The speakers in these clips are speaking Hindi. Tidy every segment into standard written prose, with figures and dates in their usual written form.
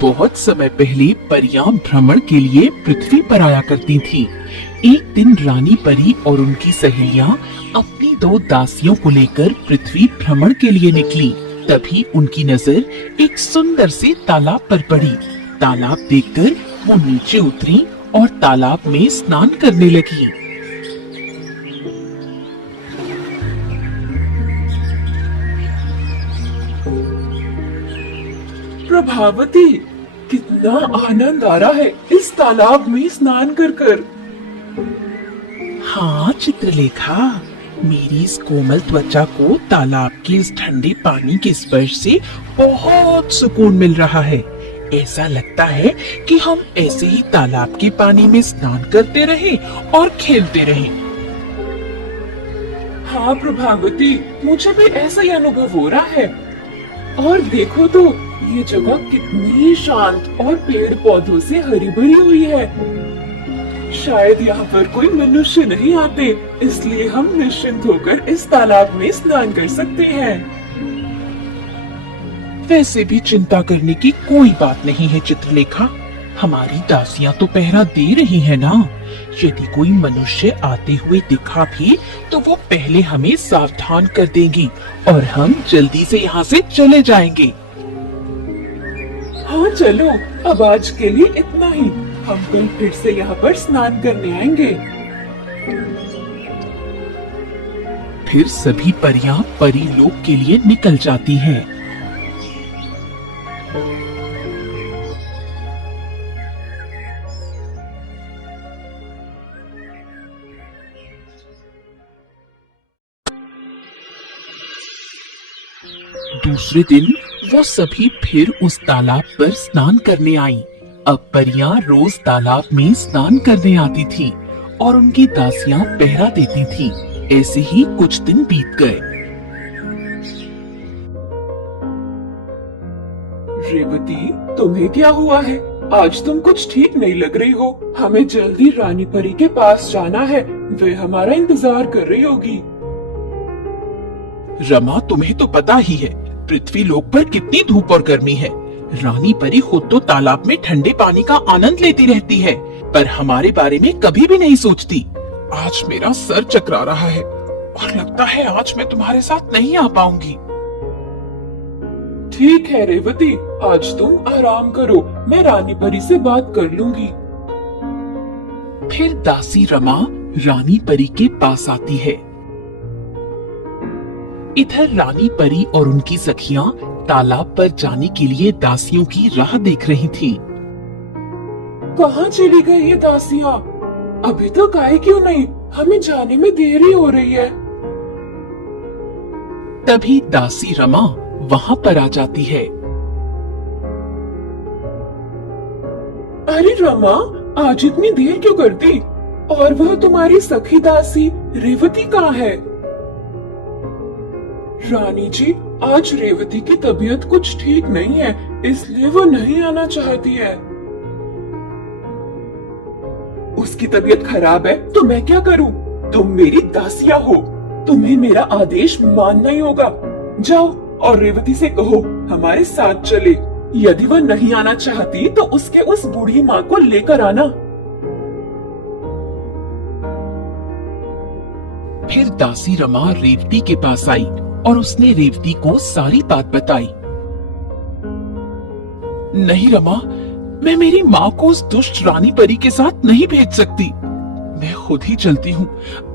बहुत समय पहले परियां भ्रमण के लिए पृथ्वी पर आया करती थीं। एक दिन रानी परी और उनकी सहेलियां अपनी दो दासियों को लेकर पृथ्वी भ्रमण के लिए निकली। तभी उनकी नजर एक सुंदर से तालाब पर पड़ी। तालाब देखकर वो नीचे उतरी और तालाब में स्नान करने लगी। प्रभावती, कितना आनंद आ रहा है इस तालाब में स्नान कर कर। हाँ चित्रलेखा, मेरी इस कोमल त्वचा को तालाब के इस ठंडे पानी के स्पर्श से बहुत सुकून मिल रहा है। ऐसा लगता है कि हम ऐसे ही तालाब के पानी में स्नान करते रहें और खेलते रहें। हाँ प्रभावती, मुझे भी ऐसा ही अनुभव हो रहा है। और देखो तो ये जगह कितनी शांत और पेड़ पौधों से हरी भरी हुई है। शायद यहाँ पर कोई मनुष्य नहीं आते, इसलिए हम निश्चिंत होकर इस तालाब में स्नान कर सकते हैं। वैसे भी चिंता करने की कोई बात नहीं है चित्रलेखा, हमारी दासियां तो पहरा दे रही है ना। यदि कोई मनुष्य आते हुए दिखा भी तो वो पहले हमें सावधान कर देंगी और हम जल्दी से यहाँ से चले जाएंगे। हाँ चलो, अब आज के लिए इतना ही। हम कल फिर से यहाँ पर स्नान करने आएंगे। फिर सभी परियां परी लोक के लिए निकल जाती हैं। दूसरे दिन वो सभी फिर उस तालाब पर स्नान करने आईं। अब परियां रोज तालाब में स्नान करने आती थीं और उनकी दासियां पहरा देती थीं। ऐसे ही कुछ दिन बीत गए। रेवती, तुम्हें क्या हुआ है? आज तुम कुछ ठीक नहीं लग रही हो। हमें जल्दी रानी परी के पास जाना है, वे हमारा इंतजार कर रही होगी। रमा, तुम्हें तो पता ही है पृथ्वी लोक पर कितनी धूप और गर्मी है। रानी परी खुद तो तालाब में ठंडे पानी का आनंद लेती रहती है, पर हमारे बारे में कभी भी नहीं सोचती। आज मेरा सर चकरा रहा है और लगता है आज मैं तुम्हारे साथ नहीं आ पाऊंगी। ठीक है रेवती, आज तुम आराम करो, मैं रानी परी से बात कर लूंगी। फिर दासी रमा रानी परी के पास आती है। इधर रानी परी और उनकी सखियां तालाब पर जाने के लिए दासियों की राह देख रही थीं। कहाँ चली गई ये दासियां? अभी तक आए क्यों नहीं? हमें जाने में देरी हो रही है। तभी दासी रमा वहाँ पर आ जाती है। अरे रमा, आज इतनी देर क्यों कर दी? और वह तुम्हारी सखी दासी रेवती कहाँ है? रानी जी, आज रेवती की तबीयत कुछ ठीक नहीं है, इसलिए वो नहीं आना चाहती है। उसकी तबीयत खराब है तो मैं क्या करूं? तुम मेरी दासिया हो, तुम्हें मेरा आदेश मानना ही होगा। जाओ और रेवती से कहो हमारे साथ चले। यदि वह नहीं आना चाहती तो उसके उस बूढ़ी माँ को लेकर आना। फिर दासी रमा रेवती के पास आई और उसने रेवती को सारी बात बताई। नहीं रमा, मैं मेरी माँ को उस दुष्ट रानी परी के साथ नहीं भेज सकती। मैं खुद ही चलती हूँ,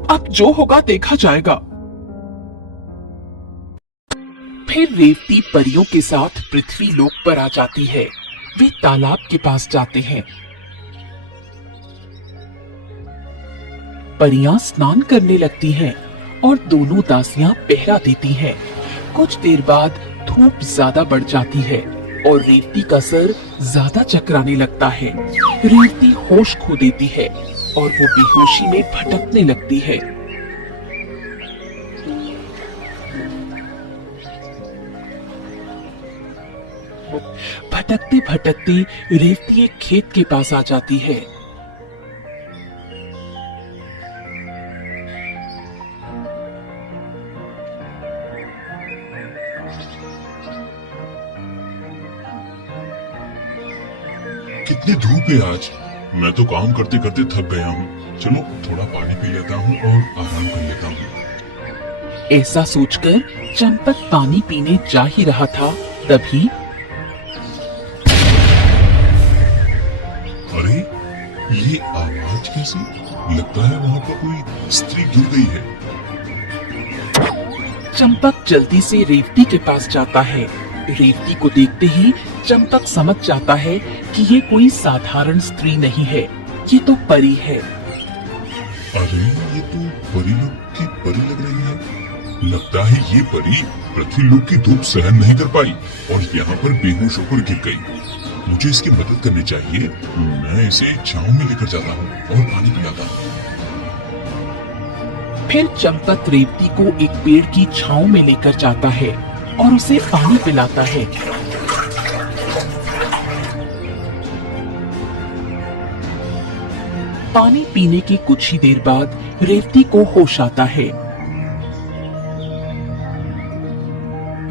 अब जो होगा देखा जाएगा। फिर रेवती परियों के साथ पृथ्वी लोक पर आ जाती है। वे तालाब के पास जाते हैं। परियां स्नान करने लगती हैं और दोनों दासियां पहरा देती हैं। कुछ देर बाद धूप ज्यादा बढ़ जाती है और रेवती का सर ज्यादा चकराने लगता है। रेवती होश खो देती है और वो बेहोशी में भटकने लगती है। भटकते भटकते रेवती एक खेत के पास आ जाती है। कितनी धूप है आज। मैं तो काम करते करते थक गया हूँ। चलो थोड़ा पानी पी लेता हूँ और आराम कर लेता हूँ। ऐसा सोचकर चंपक पानी पीने जा ही रहा था, तभी अरे ये आवाज कैसी? लगता है वहाँ पर कोई स्त्री गिर गई है। चंपक जल्दी से रेवती के पास जाता है। रेवती को देखते ही चंपक समझ जाता है कि ये कोई साधारण स्त्री नहीं है, ये तो परी है। अरे ये तो परी लोग की परी लग रही है। लगता है ये परी पृथ्वी लोग की धूप सहन नहीं कर पाई और यहाँ पर बेहोश होकर गिर गई। मुझे इसकी मदद करनी चाहिए। मैं इसे छांव में लेकर जाता हूँ और पानी पिलाता हूँ। फिर चंपक रेवती को एक पेड़ की छांव में लेकर जाता है और उसे पानी पिलाता है। पानी पीने के कुछ ही देर बाद रेवती को होश आता है।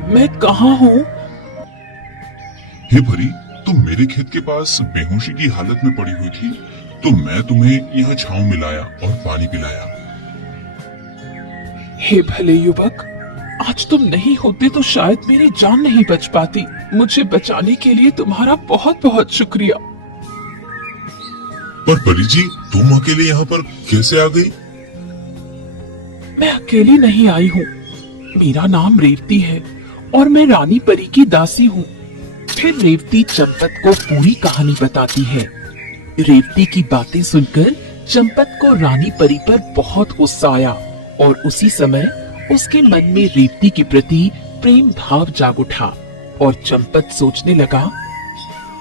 मैं कहाँ हूँ? हे परी, तुम मेरे खेत के पास बेहोशी की हालत में पड़ी हुई थी, तो मैं तुम्हें यहाँ छांव में लाया और पानी पिलाया। हे भले युवक, आज तुम नहीं होते तो शायद मेरी जान नहीं बच पाती। मुझे बचाने के लिए तुम्हारा बहुत बहुत शुक्रिया। पर परी जी, तुम अकेले यहाँ पर कैसे आ गई? मैं अकेली नहीं आई हूँ। मेरा नाम रेवती है और मैं रानी परी की दासी हूँ। फिर रेवती चंपत को पूरी कहानी बताती है। रेवती की बातें सुनकर चंपत को रानी परी पर बहुत गुस्सा आया और उसी समय उसके मन में रेवती के प्रति प्रेम भाव जाग उठा और चंपत सोचने लगा,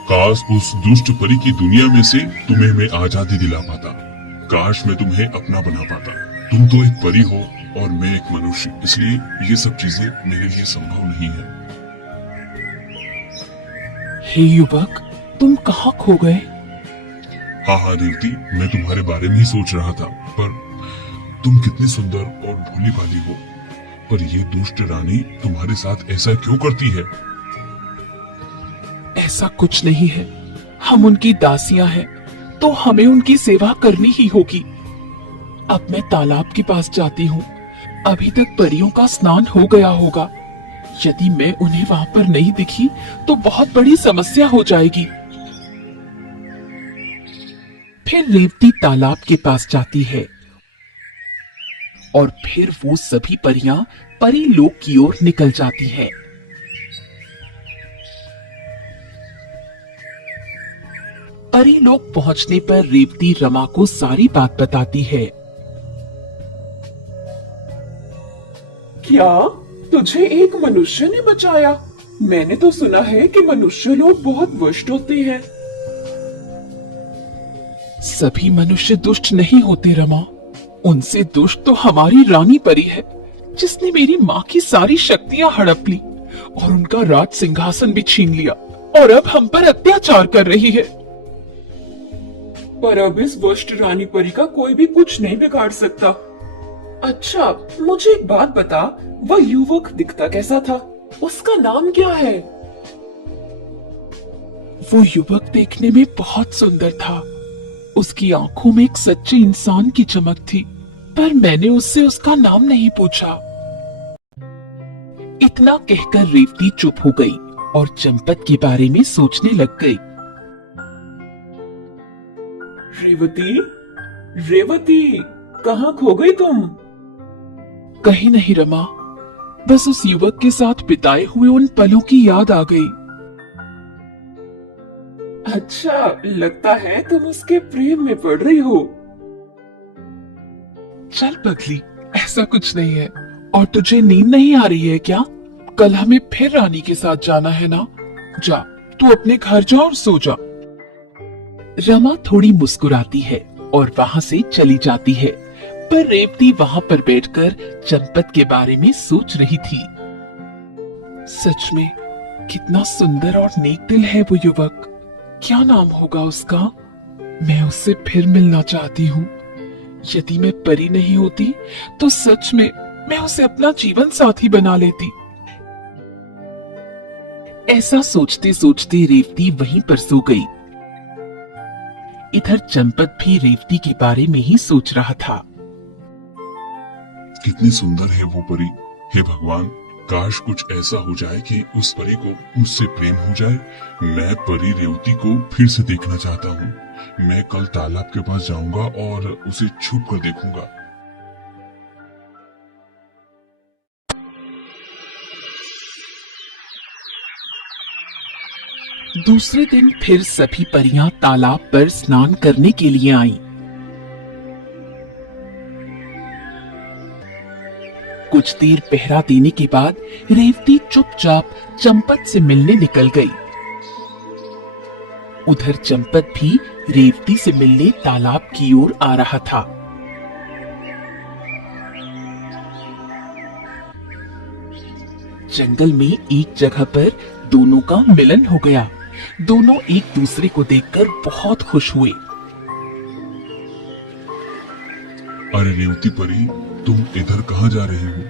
काश उस दुष्ट परी की दुनिया में से तुम्हें मैं आजादी दिला पाता। काश मैं तुम्हें अपना बना पाता। तुम तो एक परी हो और मैं एक मनुष्य, इसलिए ये सब चीजें मेरे लिए संभव नहीं है। हे युवक, तुम कहाँ खो गए? हाँ हाँ रेवती, मैं तुम्हारे बारे में ही सोच रहा था। पर तुम कितनी सुंदर और भोली भाली हो। पर ये दुष्ट रानी तुम्हारे साथ ऐसा क्यों करती है? ऐसा कुछ नहीं है। हम उनकी दासियां हैं, तो हमें उनकी सेवा करनी ही होगी। अब मैं तालाब के पास जाती हूँ। अभी तक परियों का स्नान हो गया होगा। यदि मैं उन्हें वहां पर नहीं दिखी तो बहुत बड़ी समस्या हो जाएगी। फिर रेवती तालाब के पास जाती है और फिर वो सभी परियां परी लोक की ओर निकल जाती हैं। परी लोक पहुंचने पर रेवती रमा को सारी बात बताती है। क्या तुझे एक मनुष्य ने बचाया? मैंने तो सुना है कि मनुष्य लोग बहुत दुष्ट होते हैं। सभी मनुष्य दुष्ट नहीं होते रमा। उनसे दुष्ट तो हमारी रानी परी है, जिसने मेरी माँ की सारी शक्तियां हड़प ली और उनका राज सिंहासन भी छीन लिया और अब हम पर अत्याचार कर रही है। पर अब इस दुष्ट रानी परी का कोई भी कुछ नहीं बिगाड़ सकता। अच्छा, मुझे एक बात बता, वह युवक दिखता कैसा था? उसका नाम क्या है? वो युवक देखने में बहुत सुंदर था। उसकी आंखों में एक सच्चे इंसान की चमक थी, पर मैंने उससे उसका नाम नहीं पूछा। इतना कहकर रेवती चुप हो गई और चंपत के बारे में सोचने लग गई। रेवती, रेवती, कहाँ खो गई तुम? कहीं नहीं रमा, बस उस युवक के साथ बिताए हुए उन पलों की याद आ गई। अच्छा, लगता है तुम उसके प्रेम में पड़ रही हो। चल पगली, ऐसा कुछ नहीं है। और तुझे नींद नहीं आ रही है क्या? कल हमें फिर रानी के साथ जाना है ना? जा, तू अपने घर जा और सो जा। रमा थोड़ी मुस्कुराती है और वहां से चली जाती है, पर रेवती वहां पर बैठकर चंपत के बारे में सोच रही थी। सच में कितना सुंदर और नेक दिल है वो युवक। क्या नाम होगा उसका? मैं उससे फिर मिलना चाहती हूँ। यदि मैं परी नहीं होती तो सच में मैं उसे अपना जीवन साथी बना लेती। ऐसा सोचते सोचते रेवती वहीं पर सो गई। इधर चंपत भी रेवती के बारे में ही सोच रहा था। कितनी सुंदर है वो परी। हे भगवान, काश कुछ ऐसा हो जाए कि उस परी को मुझसे प्रेम हो जाए। मैं परी रेवती को फिर से देखना चाहता हूँ। मैं कल तालाब के पास जाऊंगा और उसे छुप कर देखूंगा। दूसरे दिन फिर सभी परियां तालाब पर स्नान करने के लिए आईं। कुछ देर पहरा देने के बाद रेवती चुपचाप चंपत से मिलने निकल गई। उधर चंपत भी रेवती से मिलने तालाब की ओर आ रहा था। जंगल में एक जगह पर दोनों का मिलन हो गया। दोनों एक दूसरे को देखकर बहुत खुश हुए। अरे रेवती परी, तुम इधर कहाँ जा रही हो?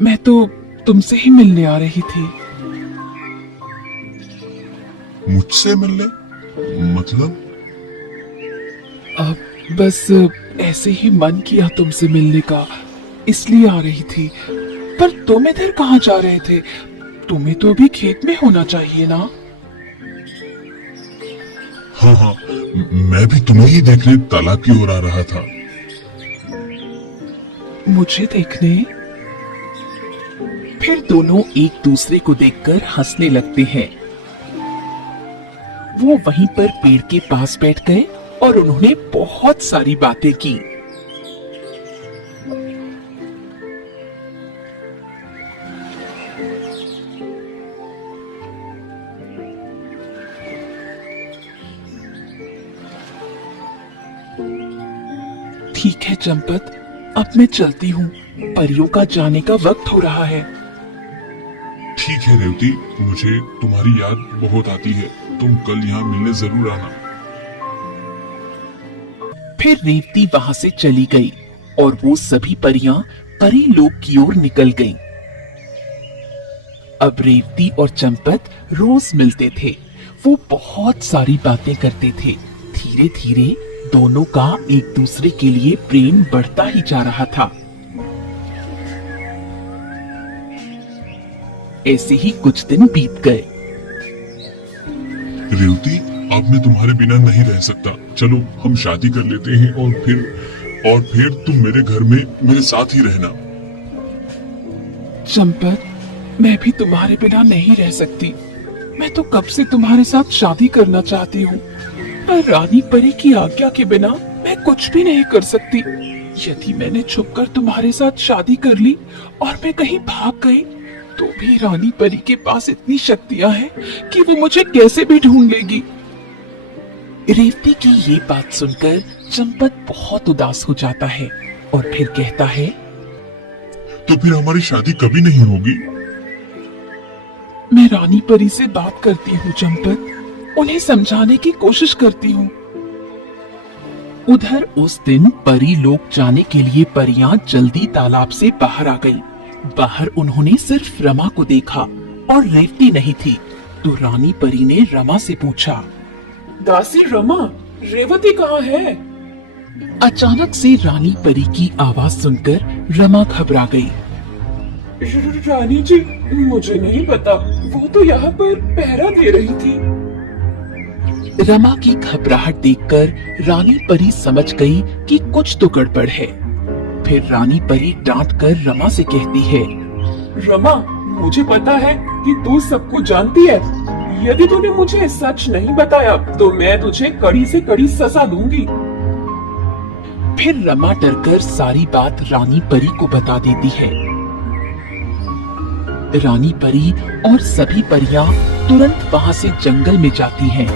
मैं तो तुमसे ही मिलने आ रही थी। मुझसे मिलने? मतलब? बस ऐसे ही मन किया तुमसे मिलने का, इसलिए आ रही थी। पर तुम इधर कहाँ जा रहे थे? तुम्हें तो अभी खेत में होना चाहिए ना। हाँ, मैं भी तुम्हें ही देखने तालाब की ओर आ रहा था। मुझे देखने? फिर दोनों एक दूसरे को देखकर हंसने लगते हैं। वो वहीं पर पेड़ के पास बैठ गए और उन्होंने बहुत सारी बातें की। ठीक है चंपत, अब मैं चलती हूँ। परियों का जाने का वक्त हो रहा है। ठीक है रेवती, मुझे तुम्हारी याद बहुत आती है। तुम कल यहाँ मिलने जरूर आना। फिर रेवती वहां से चली गई और वो सभी परियां परी लोक की ओर निकल गईं। अब रेवती और चंपत रोज मिलते थे। वो बहुत सारी बातें करते थे। धीरे धीरे दोनों का एक दूसरे के लिए प्रेम बढ़ता ही जा रहा था। ऐसे ही कुछ दिन बीत गए। रेवती, अब मैं तुम्हारे बिना नहीं रह सकता। चलो हम शादी कर लेते हैं और फिर तुम मेरे घर में मेरे साथ ही रहना। चंपत, मैं भी तुम्हारे बिना नहीं रह सकती। मैं तो कब से तुम्हारे साथ शादी करना चाहती हूँ, पर रानी परी की आज्ञा के बिना मैं कुछ भी नहीं कर सकती। यदि मैंने छुपकर तुम्हारे साथ शादी कर ली और मैं कहीं भाग गई, तो भी रानी परी के पास इतनी शक्तियां हैं कि वो मुझे कैसे भी ढूंढ लेगी। रेवती की ये बात सुनकर चंपत बहुत उदास हो जाता है और फिर कहता है, तो फिर हमारी शादी कभी नहीं होगी? मैं रानी परी से बात करती हूँ चंपत, उन्हें समझाने की कोशिश करती हूँ। उधर उस दिन परी लोक जाने के लिए परियां जल्दी तालाब से बाहर आ गईं। बाहर उन्होंने सिर्फ रमा को देखा और रेवती नहीं थी। तो रानी परी ने रमा से पूछा, दासी रमा, रेवती कहाँ है? अचानक से रानी परी की आवाज सुनकर रमा घबरा गई। रानी जी, मुझे नहीं पता, वो तो यहाँ पर पहरा दे रही थी। रमा की घबराहट देखकर रानी परी समझ गई कि कुछ तो गड़बड़ है। फिर रानी परी डांट कर रमा से कहती है, रमा, मुझे पता है कि तू सब कुछ जानती है। यदि तूने मुझे सच नहीं बताया तो मैं तुझे कड़ी से कड़ी सजा दूंगी। फिर रमा डरकर सारी बात रानी परी को बता देती है। रानी परी और सभी परियां तुरंत वहां से जंगल में जाती हैं।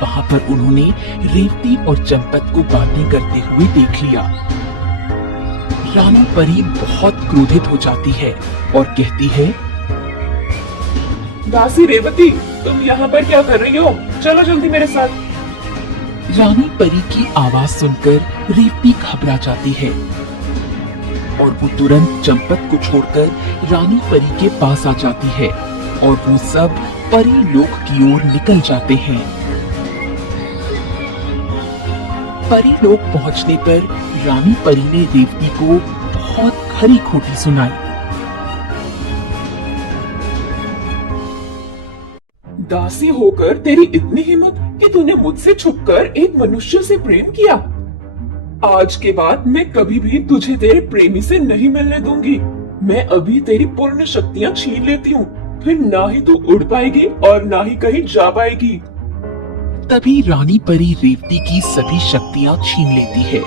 वहां पर उन्होंने रेवती और चंपत को बातें करते हुए देख लिया। रानी परी बहुत क्रोधित हो जाती है और कहती है, दासी रेवती, तुम यहाँ पर क्या कर रही हो? चलो जल्दी मेरे साथ। रानी परी की आवाज सुनकर रेवती घबरा जाती है। और वो तुरंत चंपत को छोड़कर रानी परी के पास आ जाती है और वो सब परी लोक की ओर निकल जाते हैं। परी लोक पहुंचने पर रानी परी ने रेवती को बहुत खरी खोटी सुनाई। दासी होकर तेरी इतनी हिम्मत कि तूने मुझसे छुपकर एक मनुष्य से प्रेम किया। आज के बाद मैं कभी भी तुझे तेरे प्रेमी से नहीं मिलने दूंगी। मैं अभी तेरी पूर्ण शक्तियाँ छीन लेती हूँ, फिर ना ही तू उड़ पाएगी और ना ही कहीं जा पाएगी। तभी रानी परी रेवती की सभी शक्तियाँ छीन लेती है।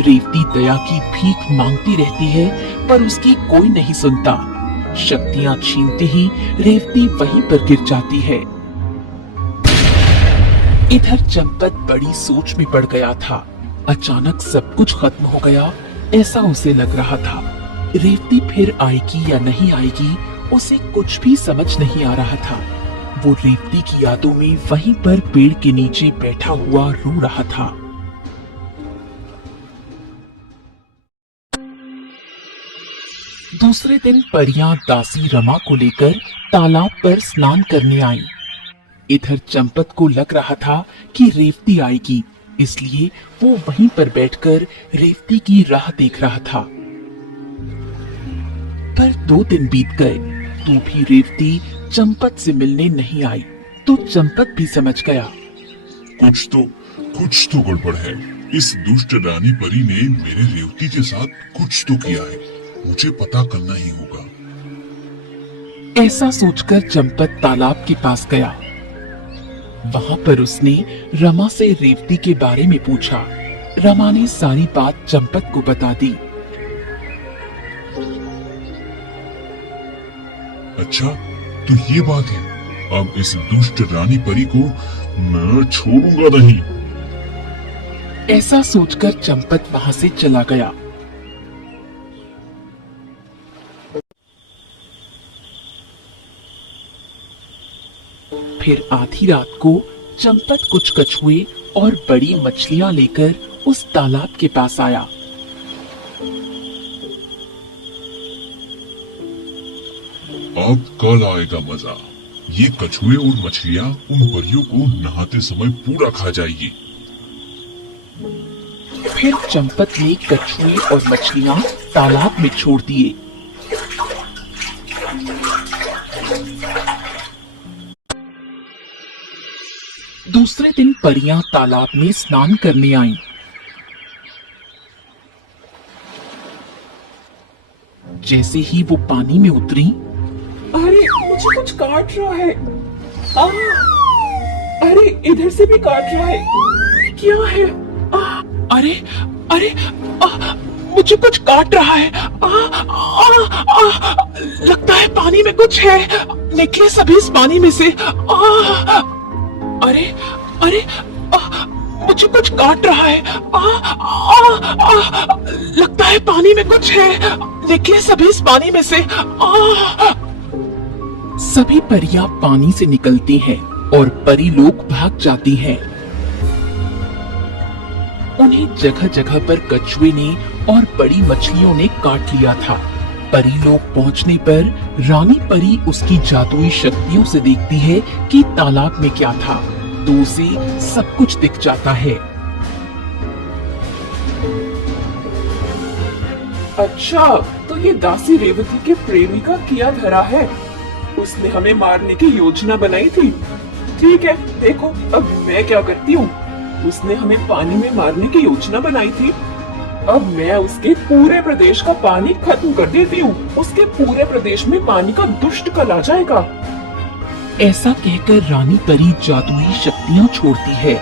रेवती दया की भीख मांगती रहती है पर उसकी कोई नहीं सुनता। शक्तियाँ छीनते ही रेवती वहीं पर गिर जाती है। इधर चंपत बड़ी सोच में पड़ गया था। अचानक सब कुछ खत्म हो गया ऐसा उसे लग रहा था। रेवती फिर आएगी या नहीं आएगी उसे कुछ भी समझ नहीं आ रहा था। वो रेवती की यादों में वहीं पर पेड़ के नीचे बैठा हुआ रो रहा था। दूसरे दिन परियां दासी रमा को लेकर तालाब पर स्नान करने आईं। इधर चंपत को लग रहा था कि रेवती आएगी, इसलिए वो वहीं पर बैठकर रेवती की राह देख रहा था। पर 2 दिन बीत गए तो भी रेवती चंपत से मिलने नहीं आई। तो चंपत भी समझ गया कुछ तो गड़बड़ है। इस दुष्ट रानी परी ने मेरे रेवती के साथ कुछ तो किया है। मुझे पता करना ही होगा। ऐसा सोचकर चंपत तालाब के पास गया। वहां पर उसने रमा से रेवती के बारे में पूछा। रमा ने सारी बात चंपत को बता दी। अच्छा, तो ये बात है। अब इस दुष्ट रानी परी को मैं छोड़ूंगा नहीं। ऐसा सोचकर चंपत वहां से चला गया। फिर आधी रात को चंपत कुछ कछुए और बड़ी मछलियां लेकर उस तालाब के पास आया। अब कल आएगा मजा। ये कछुए और मछलियां उन परियों को नहाते समय पूरा खा जाएगी। फिर चंपत ने कछुए और मछलियां तालाब में छोड़ दिए। दूसरे दिन परियां तालाब में स्नान करने आईं। जैसे ही वो पानी में उतरी, अरे मुझे कुछ काट रहा है। आ, अरे इधर से भी काट रहा है। क्या है? अरे अरे मुझे कुछ काट रहा है। लगता है पानी में कुछ है। निकले सभी इस पानी में से। अरे अरे मुझे कुछ काट रहा है। लगता है पानी में कुछ है। निकले सभी इस पानी में से। सभी परियां पानी से निकलती हैं और परी लोग भाग जाती हैं। उन्हें जगह जगह पर कछुए ने और बड़ी मछलियों ने काट लिया था। परी लोग पहुंचने पर रानी परी उसकी जादुई शक्तियों से देखती है कि तालाब में क्या था, तो उसे सब कुछ दिख जाता है। अच्छा, तो ये दासी रेवती के प्रेमी का किया धरा है। उसने हमें मारने की योजना बनाई थी। ठीक है, देखो अब मैं क्या करती हूँ। उसने हमें पानी में मारने की योजना बनाई थी। अब मैं उसके पूरे प्रदेश का पानी खत्म कर देती हूँ। उसके पूरे प्रदेश में पानी का दुष्ट कल आ जाएगा। ऐसा कहकर रानी परी जादुई शक्तियां छोड़ती है।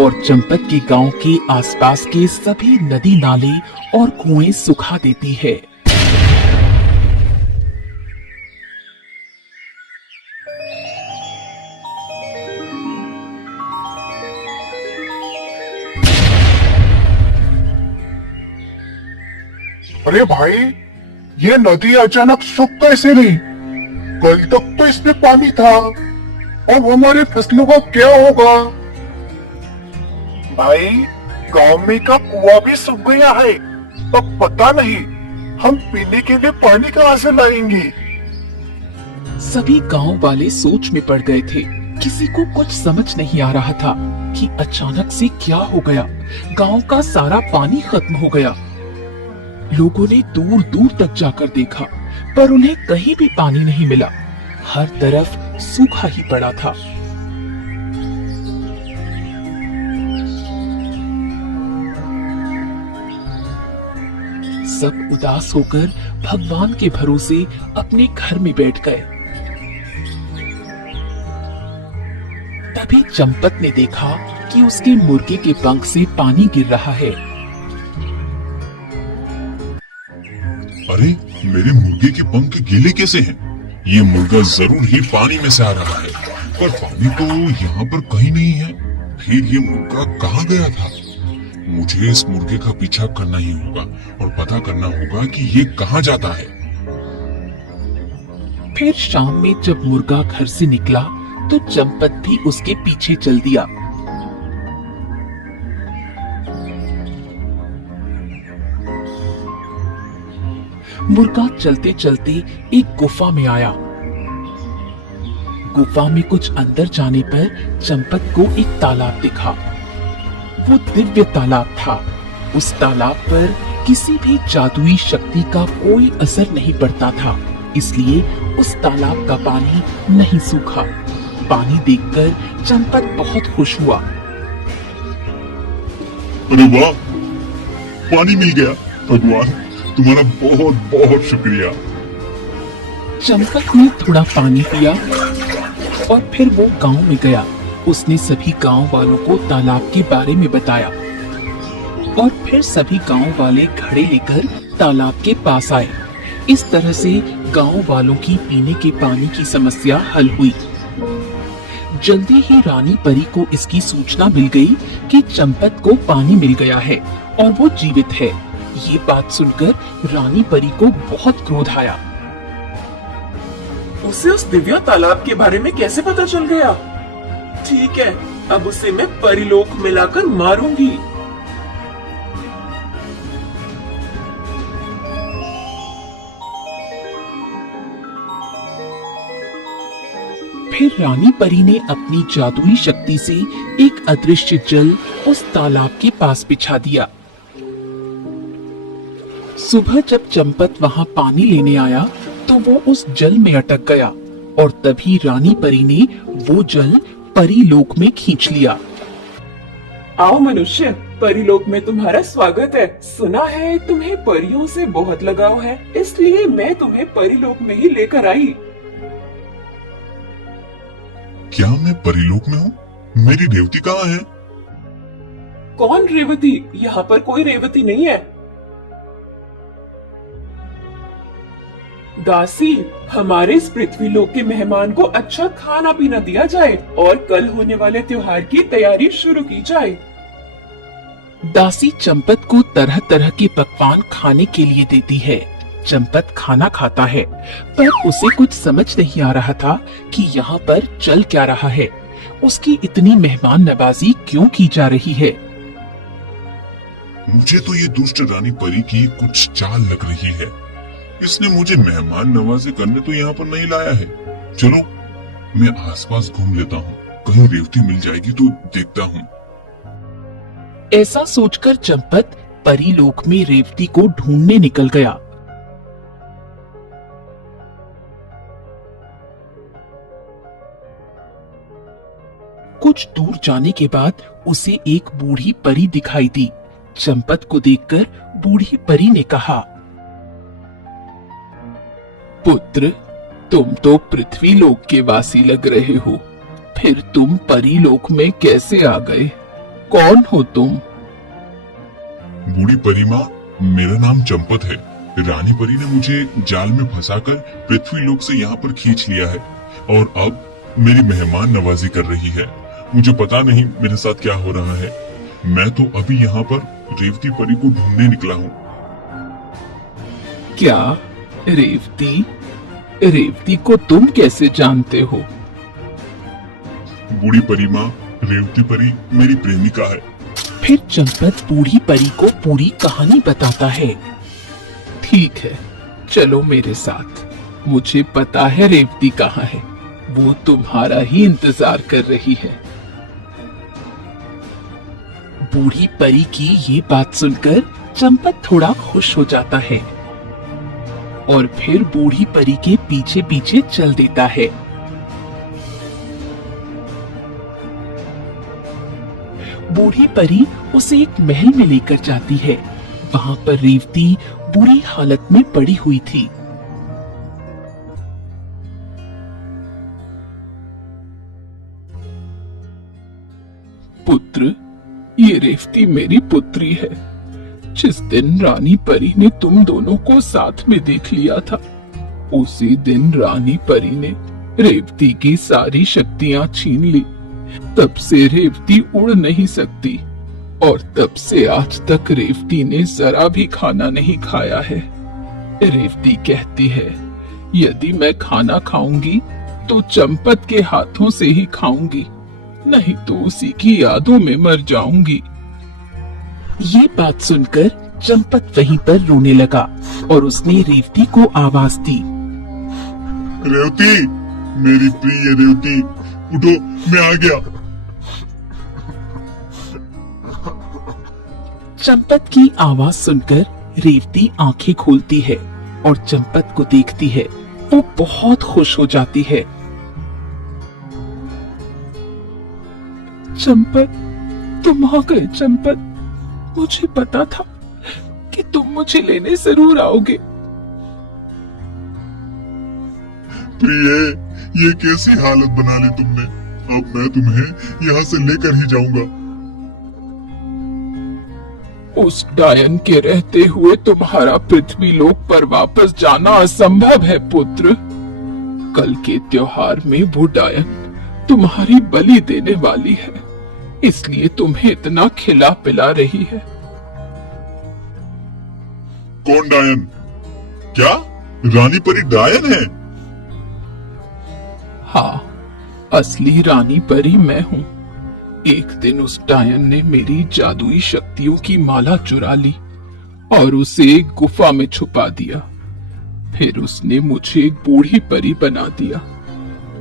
और चंपत के गांव के आसपास के सभी नदी नाले और कुएं सुखा देती है। अरे भाई, ये नदी अचानक सूख कैसे गई? कल तक तो इसमें पानी था। अब हमारी फसलों का क्या होगा? भाई, गांव में का कुआं भी सूख गया है। अब पता नहीं हम पीने के लिए पानी कहाँ से लाएंगे। सभी गांव वाले सोच में पड़ गए थे। किसी को कुछ समझ नहीं आ रहा था कि अचानक से क्या हो गया। गांव का सारा पानी खत्म हो गया। लोगों ने दूर दूर तक जाकर देखा, पर उन्हें कहीं भी पानी नहीं मिला। हर तरफ सूखा ही पड़ा था। सब उदास होकर भगवान के भरोसे अपने घर में बैठ गए। तभी चंपत ने देखा कि उसके मुर्गे के पंख से पानी गिर रहा है। अरे, मेरे मुर्गे के पंख गीले कैसे हैं? ये मुर्गा जरूर ही पानी में से आ रहा है, पर पानी तो यहाँ पर कहीं नहीं है। फिर ये मुर्गा कहाँ गया था? मुझे इस मुर्गे का पीछा करना ही होगा और पता करना होगा कि ये कहाँ जाता है। फिर शाम में जब मुर्गा घर से निकला तो चंपत भी उसके पीछे चल दिया। मुर्गा चलते चलते एक गुफा में आया। गुफा में कुछ अंदर जाने पर चंपत को एक तालाब दिखा। वो दिव्य तालाब था। उस तालाब पर किसी भी जादुई शक्ति का कोई असर नहीं पड़ता था, इसलिए उस तालाब का पानी नहीं सूखा। पानी देखकर चंपत बहुत खुश हुआ। अरे वाह, पानी मिल गया। भगवान, तुम्हारा बहुत बहुत शुक्रिया। चंपत ने थोड़ा पानी पिया और फिर वो गांव में गया। उसने सभी गांव वालों को तालाब के बारे में बताया और फिर सभी गांव वाले घड़े लेकर तालाब के पास आए। इस तरह से गांव वालों की पीने के पानी की समस्या हल हुई। जल्दी ही रानी परी को इसकी सूचना मिल गई कि चंपत को पानी मिल गया है और वो जीवित है। ये बात सुनकर रानी परी को बहुत क्रोध आया। उसे उस दिव्य तालाब के बारे में कैसे पता चल गया? ठीक है, अब उसे मैं परिलोक में लाकर मारूंगी। फिर रानी परी ने अपनी जादुई शक्ति से एक अदृश्य जल उस तालाब के पास बिछा दिया। सुबह जब चंपत वहां पानी लेने आया तो वो उस जल में अटक गया और तभी रानी परी ने वो जल परीलोक में खींच लिया। आओ मनुष्य, परिलोक में तुम्हारा स्वागत है। सुना है तुम्हें परियों से बहुत लगाव है, इसलिए मैं तुम्हें परिलोक में ही लेकर आई। क्या मैं परिलोक में हूँ? मेरी रेवती कहाँ है? कौन रेवती? यहाँ पर कोई रेवती नहीं है। दासी, हमारे इस पृथ्वी लोक के मेहमान को अच्छा खाना पीना दिया जाए और कल होने वाले त्योहार की तैयारी शुरू की जाए। दासी चंपत को तरह तरह के पकवान खाने के लिए देती है। चंपत खाना खाता है, पर उसे कुछ समझ नहीं आ रहा था कि यहाँ पर चल क्या रहा है। उसकी इतनी मेहमान नवाजी क्यों की जा रही है? मुझे तो ये दुष्ट रानी परी की कुछ चाल लग रही है। इसने मुझे मेहमान नवाजी करने तो यहाँ पर नहीं लाया है। चलो, मैं आसपास घूम लेता हूँ, कहीं रेवती मिल जाएगी तो देखता हूँ। ऐसा सोचकर चंपत परीलोक में रेवती को ढूंढने निकल गया। कुछ दूर जाने के बाद उसे एक बूढ़ी परी दिखाई दी। चंपत को देखकर बूढ़ी परी ने कहा, पुत्र, तुम तो पृथ्वी लोक के वासी लग रहे हो, फिर तुम परीलोक में कैसे आ गए? कौन हो तुम? बूढ़ी परी माँ, मेरा नाम चंपत है। रानी परी ने मुझे जाल में फंसाकर पृथ्वी लोक से यहाँ पर खींच लिया है और अब मेरी मेहमान नवाजी कर रही है। मुझे पता नहीं मेरे साथ क्या हो रहा है। मैं तो अभी यहाँ पर रेवती परी को ढूंढने निकला हूँ। क्या रेवती? रेवती को तुम कैसे जानते हो? बूढ़ी परी माँ, रेवती परी मेरी प्रेमिका है। फिर चंपत बूढ़ी परी को पूरी कहानी बताता है। ठीक है, चलो मेरे साथ। मुझे पता है रेवती कहाँ है, वो तुम्हारा ही इंतजार कर रही है। बूढ़ी परी की ये बात सुनकर चंपत थोड़ा खुश हो जाता है और फिर बूढ़ी परी के पीछे पीछे चल देता है। बूढ़ी परी उसे एक महल में लेकर जाती है। वहां पर रेवती बुरी हालत में पड़ी हुई थी। पुत्र, ये रेवती मेरी पुत्री है। जिस दिन रानी परी ने तुम दोनों को साथ में देख लिया था, उसी दिन रानी परी ने रेवती की सारी शक्तियां छीन ली। तब से रेवती उड़ नहीं सकती और तब से आज तक रेवती ने जरा भी खाना नहीं खाया है। रेवती कहती है, यदि मैं खाना खाऊंगी तो चंपत के हाथों से ही खाऊंगी, नहीं तो उसी की यादों में मर जाऊंगी। ये बात सुनकर चंपत वहीं पर रोने लगा और उसने रेवती को आवाज दी। रेवती, मेरी प्रिय रेवती, उठो, मैं आ गया। चंपत की आवाज सुनकर रेवती आंखें खोलती है और चंपत को देखती है। वो बहुत खुश हो जाती है। चंपत, तुम आ गए। चंपत, मुझे पता था कि तुम मुझे लेने जरूर आओगे। प्रिय, ये कैसी हालत बना ली तुमने। अब मैं तुम्हें यहाँ से लेकर ही जाऊंगा। उस डायन के रहते हुए तुम्हारा पृथ्वी लोक पर वापस जाना असंभव है पुत्र। कल के त्योहार में वो डायन तुम्हारी बलि देने वाली है, इसलिए तुम्हें इतना खिला पिला रही है। कौन डायन? क्या रानी परी डायन है? हाँ, असली रानी परी मैं हूँ। एक दिन उस डायन ने मेरी जादुई शक्तियों की माला चुरा ली और उसे एक गुफा में छुपा दिया। फिर उसने मुझे एक बूढ़ी परी बना दिया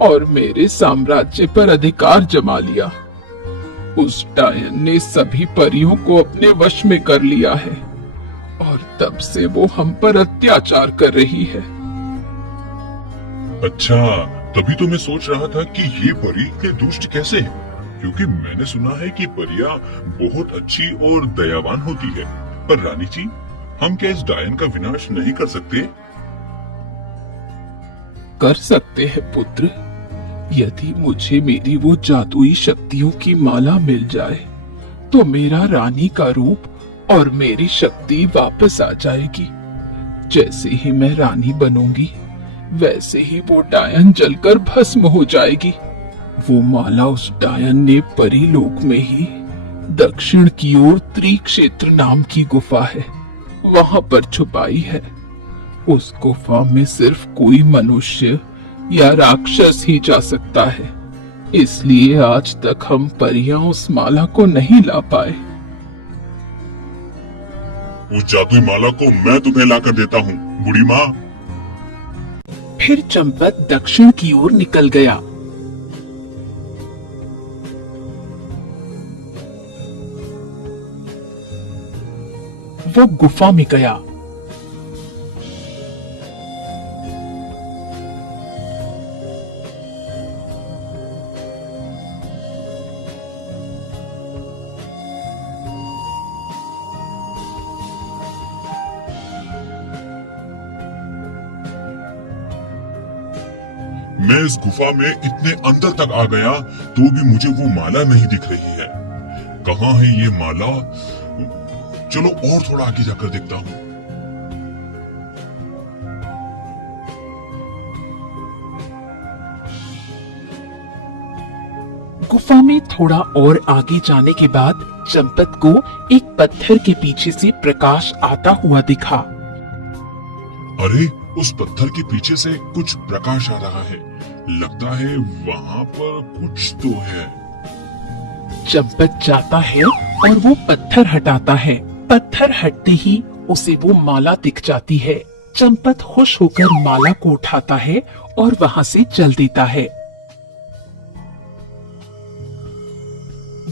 और मेरे साम्राज्य पर अधिकार जमा लिया। उस डायन ने सभी परियों को अपने वश में कर लिया है और तब से वो हम पर अत्याचार कर रही है। अच्छा, तभी तो मैं सोच रहा था कि ये परी के दुष्ट कैसे हैं? क्योंकि मैंने सुना है कि परियां बहुत अच्छी और दयावान होती है। पर रानी जी, हम क्या इस डायन का विनाश नहीं कर सकते? कर सकते हैं पुत्र, यदि मुझे मेरी वो जादुई शक्तियों की माला मिल जाए तो मेरा रानी का रूप और मेरी शक्ति वापस आ जाएगी। जैसे ही मैं रानी बनूंगी, वैसे ही वो डायन जलकर भस्म हो जाएगी। वो माला उस डायन ने परीलोक में ही दक्षिण की ओर त्रिक्षेत्र नाम की गुफा है, वहां पर छुपाई है। उस गुफा में सिर्फ कोई मनुष्य या राक्षस ही जा सकता है, इसलिए आज तक हम परियां उस माला को नहीं ला पाए। उस जादुई माला को मैं तुम्हें लाकर देता हूँ, बूढ़ी माँ। फिर चंपत दक्षिण की ओर निकल गया। वो गुफा में गया। मैं इस गुफा में इतने अंदर तक आ गया तो भी मुझे वो माला नहीं दिख रही है। कहाँ है ये माला? चलो और थोड़ा आगे जाकर देखता हूँ। गुफा में थोड़ा और आगे जाने के बाद चंपत को एक पत्थर के पीछे से प्रकाश आता हुआ दिखा। अरे, उस पत्थर के पीछे से कुछ प्रकाश आ रहा है। लगता है वहां पर कुछ तो है। चंपत जाता है और वो पत्थर हटाता है। पत्थर हटते ही उसे वो माला दिख जाती है। चंपत खुश होकर माला को उठाता है और वहां से चल देता है।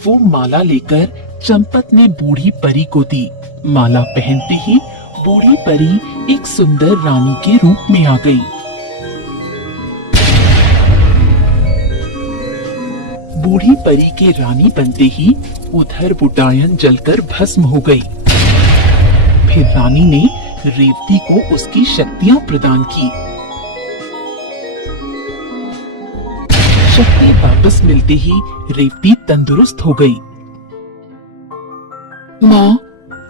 वो माला लेकर चंपत ने बूढ़ी परी को दी। माला पहनते ही बूढ़ी परी एक सुंदर रानी के रूप में आ गई। बूढ़ी परी के रानी बनते ही उधर बुटायन जलकर भस्म हो गई। फिर रानी ने रेवती को उसकी शक्तियां प्रदान की। शक्ति वापस मिलते ही रेवती तंदुरुस्त हो गई। माँ,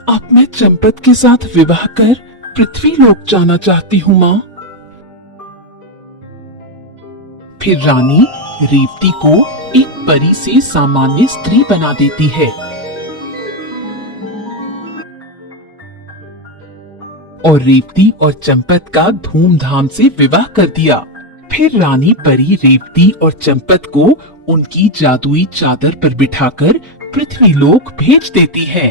अब मैं चंपत के साथ विवाह कर पृथ्वी लोक जाना चाहती हूँ माँ। फिर रानी रेवती को एक परी से सामान्य स्त्री बना देती है और रेवती और चंपत का धूमधाम से विवाह कर दिया। फिर रानी परी रेवती और चंपत को उनकी जादुई चादर पर बिठाकर पृथ्वी लोक भेज देती है।